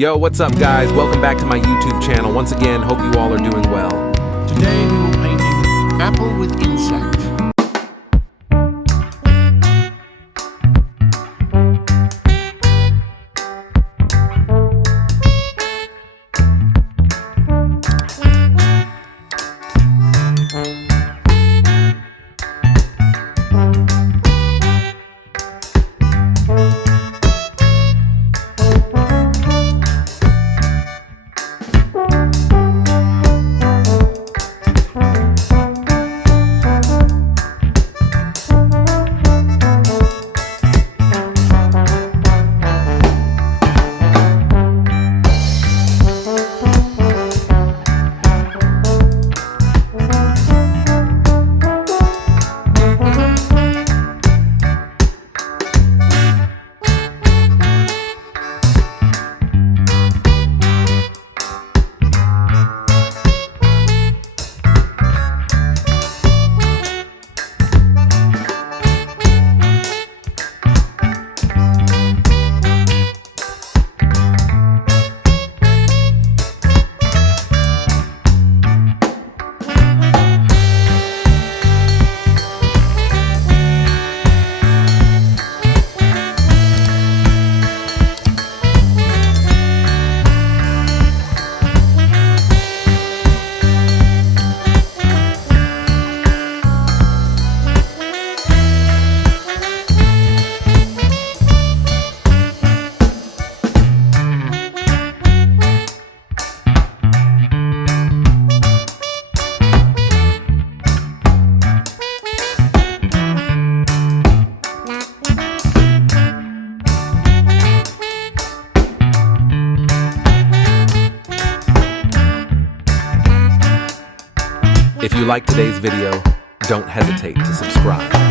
Yo, what's up guys? Welcome back to my YouTube channel. Once again, hope you all are doing well. Today we will paint an apple with Insact. If you like today's video, don't hesitate to subscribe.